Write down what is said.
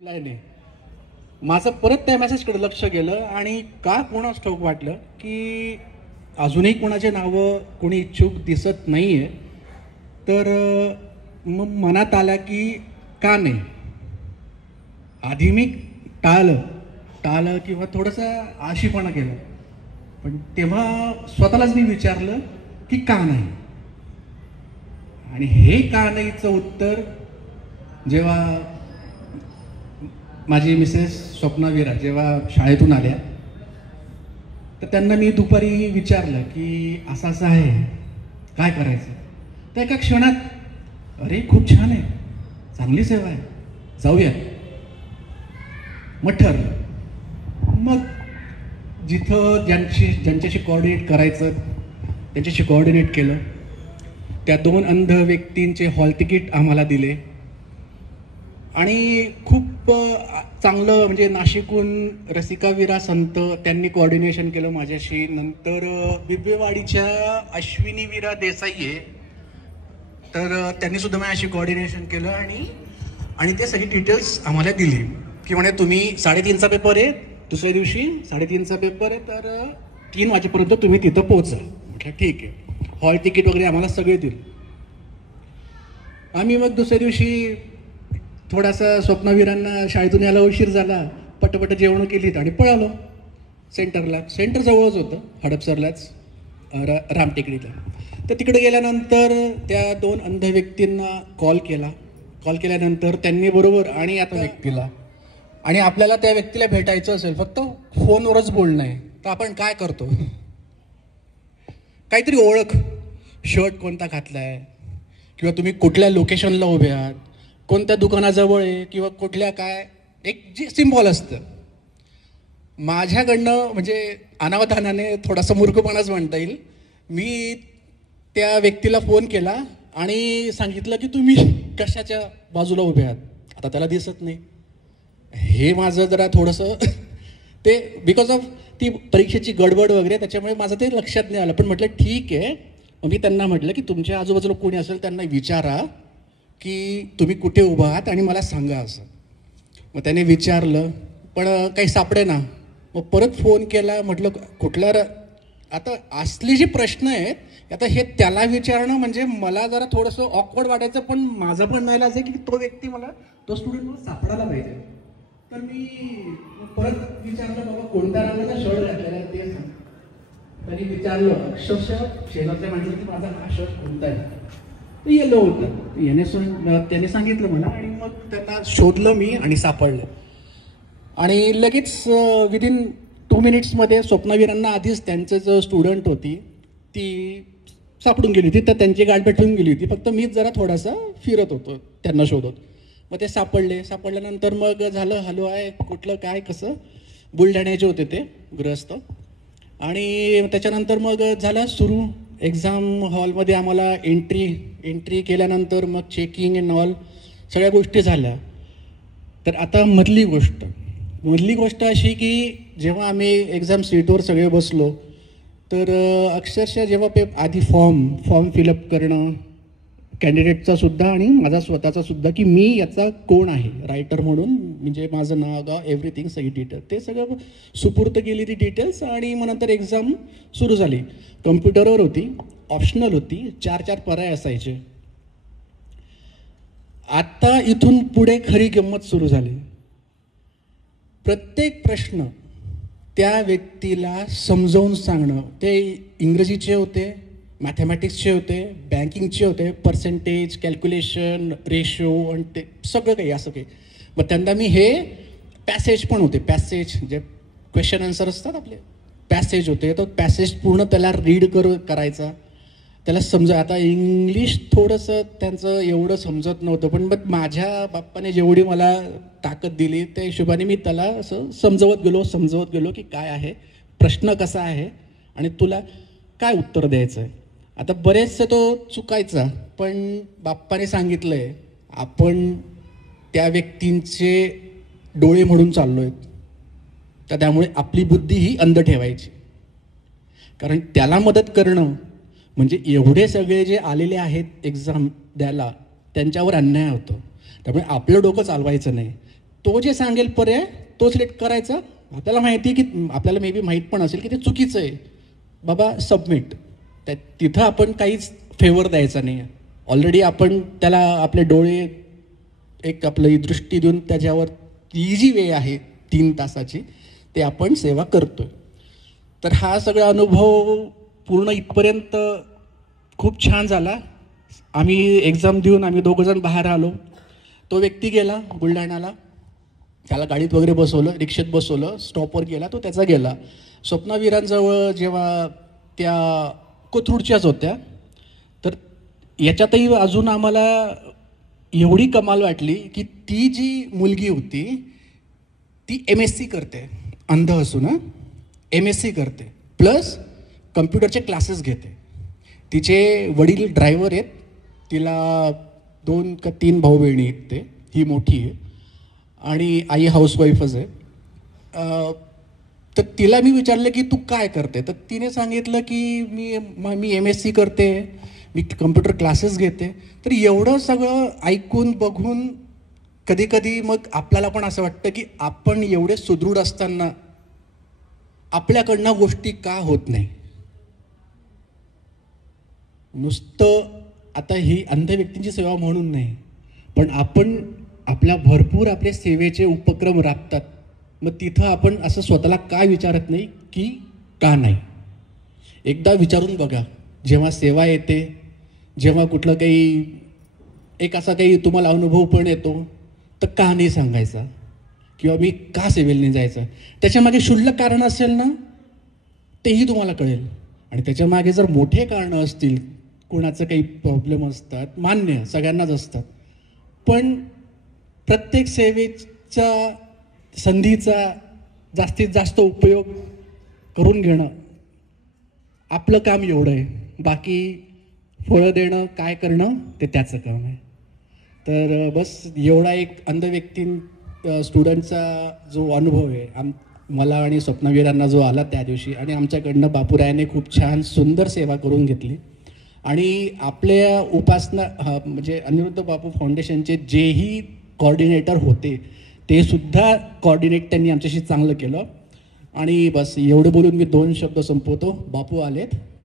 नाही माझं परत त्या मेसेजकडे लक्ष गेलं आणि का कोणास ठाऊक वाटलं की अजूनही कोणाचे नावं कोणी इच्छुक दिसत नाही आहे. तर मग मनात आला की का नाही. आधी मी टाळलं किंवा थोडंसं आळशीपणा केलं, पण तेव्हा स्वतःलाच मी विचारलं की का नाही. आणि हे का नाहीचं उत्तर जेव्हा माझी मिसेस स्वप्ना विरा जेव्हा शाळेतून आल्या तर त्यांना मी दुपारी विचारलं की असं असं आहे, काय करायचं. तर एका क्षणात अरे खूप छान आहे, चांगली सेवा आहे, जाऊया. मग ठरलं. मग जिथं ज्यांच्याशी कोऑर्डिनेट करायचं त्यांच्याशी कोऑर्डिनेट केलं. त्या 2 अंध व्यक्तींचे हॉल तिकीट आम्हाला दिले आणि खूप चांगलं म्हणजे नाशिकहून रसिका विरा संत त्यांनी कोऑर्डिनेशन केलं माझ्याशी. नंतर बिबवेवाडीच्या अश्विनी विरा देसाई आहे, तर त्यांनी सुद्धा माझ्याशी कोऑर्डिनेशन केलं आणि ते सगळी डिटेल्स आम्हाला दिली की म्हणे तुम्ही 3:30चा पेपर आहे, दुसऱ्या दिवशी 3:30चा पेपर आहे, तर 3 वाजेपर्यंत तुम्ही तिथं पोहोचा. म्हटलं ठीक आहे. हॉल तिकीट वगैरे आम्हाला सगळे दिले. आम्ही मग दुसऱ्या दिवशी थोडासा स्वप्नवीरांना शाळेतून यायला उशीर झाला, पटपट जेवणं केलीत आणि पळालो सेंटरला. सेंटर जवळच होतं, हडपसरलाच, रामटेकडीला. तर तिकडे गेल्यानंतर त्या 2 अंध व्यक्तींना कॉल केल्यानंतर त्यांनी बरोबर आणि आता व्यक्तीला आणि आपल्याला त्या व्यक्तीला भेटायचं असेल, फक्त फोनवरच बोलणं आहे, तर आपण काय करतो, काहीतरी ओळख, शर्ट कोणता घातला आहे किंवा तुम्ही कुठल्या लोकेशनला उभे आहात, कोणत्या दुकानाजवळ आहे किंवा कुठल्या काय, एक जे सिम्बॉल असतं. माझ्याकडनं म्हणजे अनावधानाने थोडासा मूर्खपणाच म्हणता येईल, मी त्या व्यक्तीला फोन केला आणि सांगितलं की तुम्ही कशाच्या बाजूला उभे आहात. आता त्याला दिसत नाही. हे माझं जरा थोडंसं ते बिकॉज ऑफ ती परीक्षेची गडबड वगैरे त्याच्यामुळे माझं ते लक्षात नाही आलं. पण म्हटलं ठीक आहे. मग मी त्यांना म्हटलं की तुमच्या आजूबाजूला कोणी असेल त्यांना विचारा की तुम्ही कुठे उभा आहात आणि मला सांगा असं. मग त्याने विचारलं पण काही सापडे ना. मग परत फोन केला, म्हटलं कुठल्या आता असले जे प्रश्न आहेत आता हे त्याला विचारणं म्हणजे मला जरा थोडंसं ऑकवर्ड वाटायचं, पण माझं पण नाही आहे की तो व्यक्ती मला तो स्टुडंट मला सापडायला पाहिजे. तर मी परत विचारलं बाबा कोणत्या रंगाचा शर्ट घातलेला आहे ते सांग. त्यांनी विचारलं अक्षरशः शेजारच्या म्हटलं की माझा हा शर्ट कोणता आहे. ते येलो होतं. त्याने सांगितलं मला आणि मग त्यांना शोधलं मी आणि सापडलं. आणि लगेच विदिन 2 मिनिट्समध्ये स्वप्नवीरांना आधीच त्यांचं जो स्टुडंट होती ती सापडून गेली होती. तर त्यांची गाठ भेटून गेली होती. फक्त मीच जरा थोडासा फिरत होतो त्यांना शोधत. मग ते सापडल्यानंतर मग झालं हॅलो आहे कुठलं काय कसं, बुलढाण्याचे होते ते गृहस्थ. आणि त्याच्यानंतर मग झालं सुरू एक्झाम हॉलमध्ये आम्हाला एंट्री केल्यानंतर मग चेकिंग अँड ऑल सगळ्या गोष्टी झाल्या. तर आता मधली गोष्ट अशी की जेव्हा आम्ही एक्झाम सीटवर सगळे बसलो तर अक्षरशः जेव्हा आधी फॉर्म फिलअप करणं कॅन्डिडेटचा सुद्धा आणि माझा स्वतःचा सुद्धा की मी याचा कोण आहे रायटर म्हणून, म्हणजे माझं नाव गाव एव्हरीथिंग सगळी डिटेल ते सगळं सुपूर्त केली ती डिटेल्स. आणि मग नंतर एक्झाम सुरू झाली. कम्प्युटरवर होती, ऑप्शनल होती, 4 पर्याय असायचे. आता इथून पुढे खरी गंमत सुरू झाली. प्रत्येक प्रश्न त्या व्यक्तीला समजावून सांगणं. ते इंग्रजीचे होते, मॅथमॅटिक्सचे होते, बँकिंगचे होते, पर्सेंटेज कॅल्क्युलेशन रेशो आणि ते सगळं काही असं काही. मग त्यांना मी हे पॅसेज पण होते, पॅसेज जे क्वेश्चन आन्सर असतात आपले पॅसेज होते. तर पॅसेज पूर्ण त्याला रीड करायचा, त्याला समजा. आता इंग्लिश थोडंसं त्यांचं एवढं समजत नव्हतं, पण मग माझ्या बाप्पाने जेवढी मला ताकद दिली त्या हिशोबाने मी त्याला असं समजवत गेलो की काय आहे प्रश्न, कसा आहे आणि तुला काय उत्तर द्यायचं आहे. आता बरेचसे तो चुकायचा, पण बाप्पाने सांगितलं आहे आपण त्या व्यक्तींचे डोळे म्हणून चाललो आहेत. तर त्यामुळे आपली बुद्धी ही अंध ठेवायची, कारण त्याला मदत करणं म्हणजे एवढे सगळे जे आलेले आहेत एक्झाम द्यायला त्यांच्यावर अन्याय होतो. त्यामुळे आपलं डोकं चालवायचं नाही. तो जे सांगेल पर्याय तो सिलेक्ट करायचा. आपल्याला माहिती आहे की आपल्याला मे बी माहीत पण असेल की ते चुकीचं आहे, बाबा सबमिट. तिथं आपण काहीच फेवर द्यायचा नाही. ऑलरेडी आपण त्याला आपले डोळे एक आपली दृष्टी देऊन त्याच्यावर ती जी वेळ आहे 3 तासाची ते आपण सेवा करतोय. तर हा सगळा अनुभव पूर्ण इथपर्यंत खूप छान झाला. आम्ही एक्झाम देऊन आम्ही 2 जण बाहेर आलो. तो व्यक्ती गेला बुलढाण्याला, त्याला गाडीत वगैरे बसवलं, रिक्षेत बसवलं, स्टॉपवर गेला, तो त्याचा गेला. स्वप्नवीरांजवळ जेव्हा त्या कोथरूडच्याच होत्या, तर याच्यातही अजून आम्हाला एवढी कमाल वाटली की ती जी मुलगी होती ती MSc करते, अंध असून MSc करते, प्लस कम्प्युटरचे क्लासेस घेते. तिचे वडील ड्रायव्हर आहेत, तिला 2 का 3 भाऊ बहिणी आहेत, ते ही मोठी आहे आणि आई हाऊसवाईफच आहे. तर तिला मी विचारलं की तू काय करते, तर तिने सांगितलं की मी MSc करते, मी कम्प्युटर क्लासेस घेते. तर एवढं सगळं ऐकून बघून कधी कधी मग आपल्याला पण असं वाटतं की आपण एवढे सुदृढ असताना आपल्याकडनं गोष्टी का होत नाही. नुसतं आता ही अंध व्यक्तींची सेवा म्हणून नाही, पण आपण भरपूर आपले सेवेचे उपक्रम राबतात. मग तिथं आपण असं स्वतःला काय विचारत नाही की का नाही. एकदा विचारून बघा, जेव्हा सेवा येते, जेव्हा कुठलं काही एक असा काही तुम्हाला अनुभव पण येतो, तर का नाही सांगायचा किंवा मी का सेवेला नाही जायचं. त्याच्यामागे क्षुल्लक कारण असेल ना, तेही तुम्हाला कळेल. आणि त्याच्यामागे जर मोठे कारणं असतील, कोणाचं काही प्रॉब्लेम असतात, मान्य सगळ्यांनाच असतात, पण प्रत्येक सेवेच्या संधीचा जास्तीत जास्त उपयोग करून घेणं आपलं काम एवढं आहे. बाकी फळं देणं, काय करणं ते त्याचं काम आहे. तर बस एवढा एक अंध स्टुडंटचा जो अनुभव आहे मला आणि स्वप्नवीरांना जो आला त्या दिवशी, आणि आमच्याकडनं बापूरायाने खूप छान सुंदर सेवा करून घेतली. आणि आपल्या उपासना म्हणजे अनिरुद्ध बापू फाउंडेशनचे जेही कॉर्डिनेटर होते ते सुद्धा कॉर्डिनेट त्यांनी आमच्याशी चांगलं केलं. आणि बस एवढं बोलून मी 2 शब्द संपवतो. बापू आलेत.